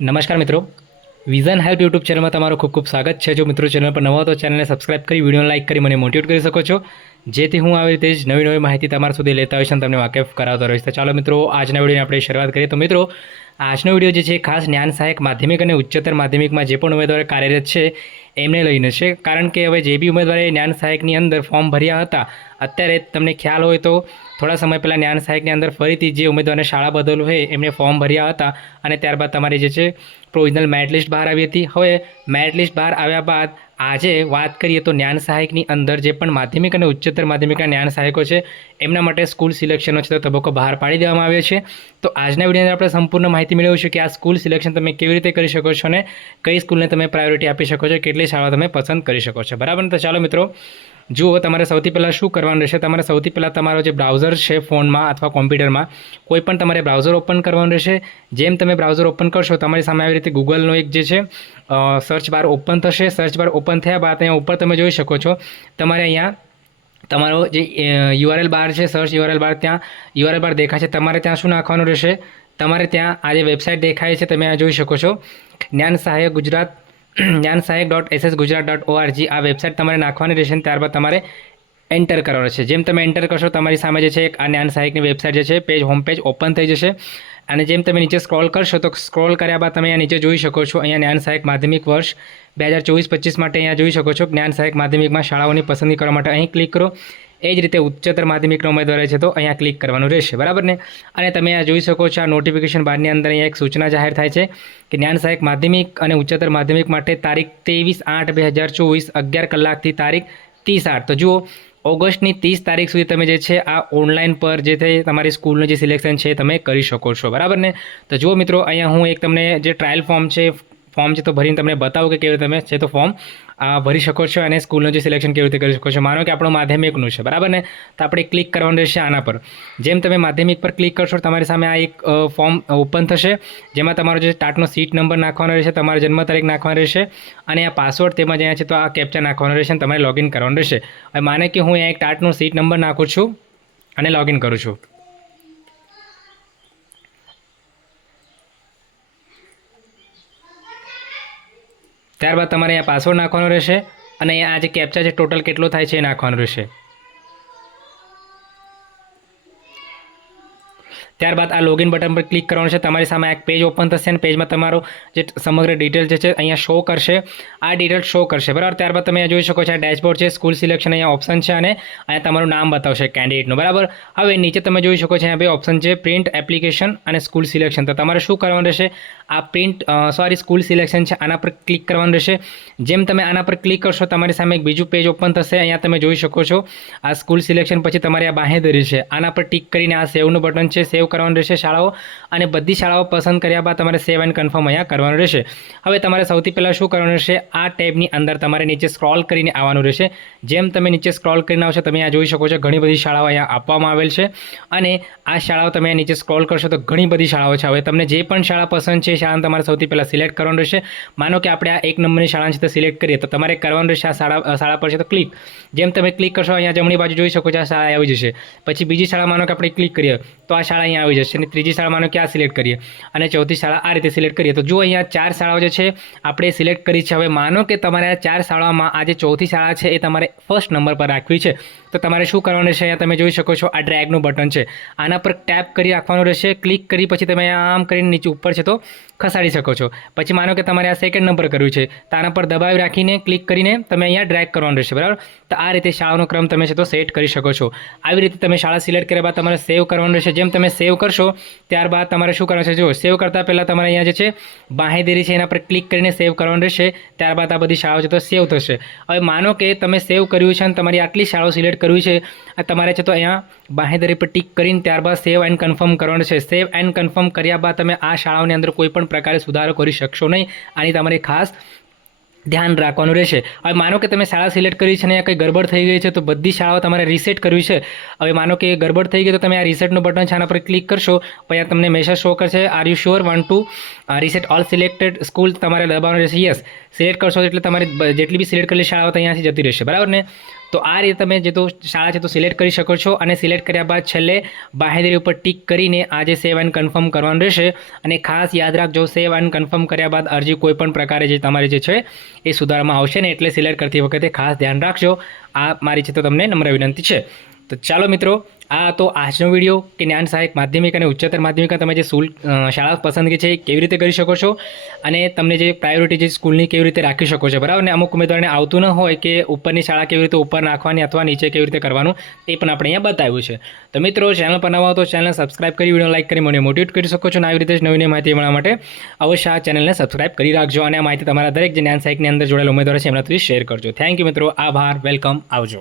નમસ્કાર મિત્રો. Vision help YouTube ચેનલમાં તમારું ખૂબ ખૂબ સ્વાગત છે. જો મિત્રો ચેનલ પર નવા તો ચેનલને સબસ્ક્રાઇબ કરી વીડિયો લાઇક કરી, મને મોટિવેટ કરી શકો છો. જેથી હું આવી રીતે જ નવી નવી માહિતી તમારા સુધી લેતા હોઈશ અને તમને વાકેફ કરાવતો રહીશ. તો ચાલો મિત્રો, આજના વિડીયોની આપણે શરૂઆત કરીએ. તો મિત્રો, આજનો વીડિયો જે છે, ખાસ જ્ઞાન સહાયક માધ્યમિક અને ઉચ્ચતર માધ્યમિકમાં જે પણ ઉમેદવાર કાર્યરત છે, એમને લઈને છે. કારણ કે હવે જે બી ઉમેદવારે જ્ઞાન સહાયકની અંદર ફોર્મ ભર્યા હતા, અત્યારે તમને ખ્યાલ હોય તો થોડા સમય પહેલાં જ્ઞાન સહાયકની અંદર ફરીથી જે ઉમેદવારને શાળા બદલવું હોય, એમને ફોર્મ ભર્યા હતા અને ત્યારબાદ તમારી જે છે પ્રોવિઝનલ મેરિટ લિસ્ટ બહાર આવી હતી. હવે મેરિટ લિસ્ટ બહાર આવ્યા બાદ આજે વાત કરીએ તો જ્ઞાન સહાયકની અંદર જે પણ માધ્યમિક અને ઉચ્ચતર માધ્યમિકના જ્ઞાન સહાયકો છે, એમના માટે સ્કૂલ સિલેક્શનનો છે તો તબક્કો બહાર પાડી દેવામાં આવ્યો છે તો આજના વિડીયોની આપણે સંપૂર્ણ માહિતી મેળવીશું કે આ સ્કૂલ સિલેક્શન તમે કેવી રીતે કરી શકો છો અને કઈ સ્કૂલને તમે પ્રાયોરિટી આપી શકો છો, કેટલી શાળા તમે પસંદ કરી શકો છો બરાબર? તો ચાલો મિત્રો જુઓ તમારે સૌથી પહેલાં શું કરવાનું રહેશે? તમારે સૌથી પહેલાં તમારો જે બ્રાઉઝર છે ફોનમાં અથવા કોમ્પ્યુટરમાં કોઈ પણ તમારે બ્રાઉઝર ઓપન કરવાનું રહેશે. જેમ તમે બ્રાઉઝર ઓપન કરશો, તમારી સામે આવી રીતે ગૂગલનો એક જે છે સર્ચ બાર ઓપન થશે. સર્ચ બાર ઓપન થયા બાદ અહીંયા ઉપર તમે જોઈ શકો છો, તમારે અહીંયા તમારો જે યુઆરએલ બાર છે સર્ચ યુઆરએલ બાર ત્યાં યુઆરએલ બાર દેખાશે તમારે ત્યાં શું નાખવાનું રહેશે? તમારે ત્યાં આ જે વેબસાઇટ દેખાય છે, તમે આ જોઈ શકો છો. જ્ઞાન Sahayak Gujarat Gyan Sahayak dot SS Gujarat dot ORG આ વેબસાઇટ તમારે નાખવાની રહેશે ત્યારબાદ તમારે એન્ટર કરવાનું છે જેમ તમે એન્ટર કરશો, તમારી સામે જે છે એક આ જ્ઞાન સહાયકની વેબસાઇટ જે છે પેજ હોમ પેજ ઓપન થઈ જશે. અને જેમ તમે નીચે સ્ક્રોલ કરશો, તો સ્ક્રોલ કર્યા બાદ તમે અહીંયા નીચે જોઈ શકો છો, અહીંયા જ્ઞાન સહાયક માધ્યમિક વર્ષ બે હજાર ચોવીસ પચીસ માટે અહીંયા જોઈ શકો છો. જ્ઞાન સહાયક માધ્યમિકમાં શાળાઓની પસંદગી કરવા માટે અહીં ક્લિક કરો. એ જ રીતે ઉચ્ચતર માધ્યમિકનો ઉમેદવારે છે તો અહીંયા ક્લિક કરવાનું રહેશે, બરાબર ને? અને તમે આ જોઈ શકો છો આ નોટિફિકેશન બારની અંદર અહીંયા એક સૂચના જાહેર થાય છે કે જ્ઞાન સહાયક માધ્યમિક અને ઉચ્ચતર માધ્યમિક માટે તારીખ ત્રેવીસ આઠ બે હજાર ચોવીસ અગિયાર કલાકથી તારીખ ત્રીસ આઠ. તો જુઓ, ઓગસ્ટની ત્રીસ તારીખ સુધી તમે જે છે આ ઓનલાઈન પર જે છે તમારી સ્કૂલનું જે સિલેક્શન છે તમે કરી શકો છો, બરાબર ને? તો જુઓ મિત્રો, અહીંયા હું એક તમને જે ટ્રાયલ ફોર્મ છે ફોર્મ છે, તો ભરીને તમને બતાવો કે કેવી રીતે તમે છે, તો ફોર્મ ભરી શકો છો અને સ્કૂલનું જે સિલેક્શન કેવી રીતે કરી શકો છો. માનો કે આપણું માધ્યમિકનું છે, બરાબર ને? તો આપણે ક્લિક કરવાનું રહેશે આના પર. જેમ તમે માધ્યમિક પર ક્લિક કરશો, તમારી સામે આ એક ફોર્મ ઓપન થશે, જેમાં તમારો જે સ્ટાર્ટનો સીટ નંબર નાખવાનો રહેશે, તમારો જન્મ તારીખ નાખવાનો રહેશે, અને આ પાસવર્ડ તેમજ અહીંયા છે, તો આ કેપ્ચા નાખવાનો રહેશે અને તમારે લોગિન કરવાનું રહેશે. હવે માને કે હું અહીંયા એક ટાટનો સીટ નંબર નાખું છું અને લોગિન કરું છું. ત્યારબાદ તમારે અહીંયા પાસવર્ડ નાખવાનો રહેશે અને અહીંયા આ જે કેપ્ચા છે ટોટલ કેટલો થાય છે એ નાખવાનો રહેશે. ત્યારબાદ આ લોગિન બટન પર ક્લિક કરવાનું છે. તમારી સામે એક પેજ ઓપન થશે અને પેજમાં તમારો જે સમગ્ર ડિટેલ જે છે અહીંયા શો કરશે. આ ડિટેલ શો કરશે, બરાબર? ત્યારબાદ તમે જોઈ શકો છો, આ ડેશબોર્ડ છે સ્કૂલ સિલેક્શન અહીંયા ઓપ્શન છે અને અહીંયા તમારું નામ બતાવશે કેન્ડિડેટનું બરાબર? હવે નીચે તમે જોઈ શકો છો, અહીંયા બે ઓપ્શન છે પ્રિન્ટ એપ્લિકેશન અને સ્કૂલ સિલેક્શન તો તમારે શું કરવાનું રહેશે? આ પ્રિન્ટ સોરી સ્કૂલ સિલેક્શન છે, આના પર ક્લિક કરવાનું રહેશે. જેમ તમે આના પર ક્લિક કરશો, તમારી સામે એક બીજું પેજ ઓપન થશે, અહીંયા તમે જોઈ શકો છો. આ સ્કૂલ સિલેક્શન પછી તમારી આ બાહેધરી છે આના પર ટિક કરીને આ સેવનું બટન છે સેવ કરવાનું રહેશે શાળાઓ. અને બધી શાળાઓ પસંદ કર્યા બાદ તમારે સેવ એન્ડ કન્ફર્મ અહીંયા કરવાનું રહેશે. હવે તમારે સૌથી પહેલાં શું કરવાનું રહેશે? આ ટેબની અંદર તમારે નીચે સ્ક્રોલ કરીને આવવાનું રહેશે. જેમ તમે નીચે સ્ક્રોલ કરીને આવશો, તમે અહીંયા જોઈ શકો છો ઘણી બધી શાળાઓ અહીંયા આપવામાં આવેલ છે. અને આ શાળાઓ તમે નીચે સ્ક્રોલ કરશો તો ઘણી બધી શાળાઓ છે. હવે તમને જે પણ શાળા પસંદ છે એ શાળાને તમારે સૌથી પહેલાં સિલેક્ટ કરવાનું રહેશે. માનો કે આપણે આ એક નંબરની શાળા છે તો સિલેક્ટ કરીએ, તો તમારે કરવાનું રહેશે આ શાળા શાળા પર છે તો ક્લિક. જેમ તમે ક્લિક કરશો, અહીંયા જમણી બાજુ જોઈ શકો છો આ શાળા આવી જશે. પછી બીજી શાળા માનો કે આપણે ક્લિક કરીએ, તો આ શાળા અહીંયા આવી જશે. અને ત્રીજી શાળા માનો કે આ સિલેક્ટ કરીએ. અને ચોથી શાળા આ રીતે સિલેક્ટ કરીએ. તો જો અહીંયા ચાર શાળાઓ જે છે, આપણે સિલેક્ટ કરી છે. હવે માનો કે તમારે આ ચાર શાળામાં આ જે ચોથી શાળા છે એ તમારે ફર્સ્ટ નંબર પર રાખવી છે. તો તમારે શું કરવાનું રહેશે? અહીંયા તમે જોઈ શકો છો, આ ડ્રેગનું બટન છે. આના પર ટેપ કરી રાખવાનું રહેશે. ક્લિક કરી પછી તમે આમ કરીને નીચે ઉપર છે તો ખસાડી શકો છો. પછી માનો કે તમારે આ સેકન્ડ નંબર કર્યું છે. તો આના પર દબાવી રાખીને ક્લિક કરીને તમે અહીંયા ડ્રેગ કરવાનું રહેશે, બરાબર? તો આ રીતે શાળાનો ક્રમ તમે છે તો સેટ કરી શકો છો. આવી રીતે તમે શાળા સિલેક્ટ કર્યા બાદ તમારે સેવ કરવાનું રહેશે. જેમ તમે સેવ કરશો, ત્યારબાદ તમારે શું કરવાનું છે? જો સેવ કરતાં પહેલાં તમારે અહીંયા જે છે બાંહેદેરી છે એના પર ક્લિક કરીને સેવ કરવાનું રહેશે. ત્યારબાદ આ બધી શાળાઓ છે તો સેવ થશે. હવે માનો કે તમે સેવ કર્યું છે અને તમારી આટલી શાળાઓ સિલેક્ટ કરવી છે. આ તમારે છે તો અહીંયા બાહેધરી પર ટીક કરીને ત્યારબાદ સેવ એન્ડ કન્ફર્મ કરવાનું છે. સેવ એન્ડ કન્ફર્મ કર્યા બાદ તમે આ શાળાઓની અંદર કોઈ પણ પ્રકારે સુધારો કરી શકશો નહીં. આની તમારે ખાસ ધ્યાન રાખવાનું રહેશે. હવે માનો કે તમે શાળા સિલેક્ટ કરી છે અને કંઈ ગરબડ થઈ ગઈ છે, તો બધી શાળાઓ તમારે રીસેટ કરવી છે. હવે માનો કે ગરબડ થઈ ગઈ તો તમે આ રીસેટનું બટન છે, આના પર ક્લિક કરશો. પછી તમને મેસેજ શો કરશે are you sure want to reset all selected school તમારે દબાવવાનું રહેશે. યસ સિલેક્ટ કરશો એટલે તમારી જેટલી બી સિલેક્ટ કરેલી શાળાઓ અહીંયાથી જતી રહેશે. બરાબર ને? તો આ રીતે તમે જે તો શાળા છે તો સિલેક્ટ કરી શકો છો અને સિલેક્ટ કર્યા બાદ છેલ્લે બાહેધરી ઉપર ટિક કરીને આ જે સેવ એન્ડ કન્ફર્મ કરવાનું રહેશે અને ખાસ યાદ રાખજો સેવ એન્ડ કન્ફર્મ કર્યા બાદ અરજી કોઈ પણ પ્રકારે જે તમારી જે છે એ સુધારવામાં આવશે ને એટલે સિલેક્ટ કરતી વખતે ખાસ ધ્યાન રાખજો. આ મારી છે તો તમને નમ્ર વિનંતી છે. તો ચાલો મિત્રો આ તો આજનો વીડિયો. કે જ્ઞાન સહાયક માધ્યમિક અને ઉચ્ચતર માધ્યમિક તમે જે સ્કૂલ શાળા પસંદગી છે એ કેવી રીતે કરી શકો છો? અને તમને જે પ્રાયોરિટી જે સ્કૂલની કેવી રીતે રાખી શકો છો? બરાબર? ને અમુક ઉમેદવારને આવતું ન હોય કે ઉપરની શાળા કેવી રીતે ઉપર નાખવાની અથવા નીચે કેવી રીતે કરવાનું એ પણ આપણે અહીંયા બતાવ્યું છે. તો મિત્રો ચેનલ પર નવા તો ચેનલ સબસ્ક્રાઇબ કરી વીડિયો લાઈક કરી મને મોટિવેટ કરી શકો છો અને આવી રીતે જ નવી નવી માહિતી મળવા માટે અવશ્ય આ ચેનલને સબસ્ક્રાઇબ કરી રાખજો અને આ માહિતી તમારા દરેક જે જ્ઞાન સહાયકની અંદર જોડેલા ઉમેદવારો છે એમના સુધી શેર કરજો. થેન્ક યુ મિત્રો. આભાર. વેલકમ આવજો.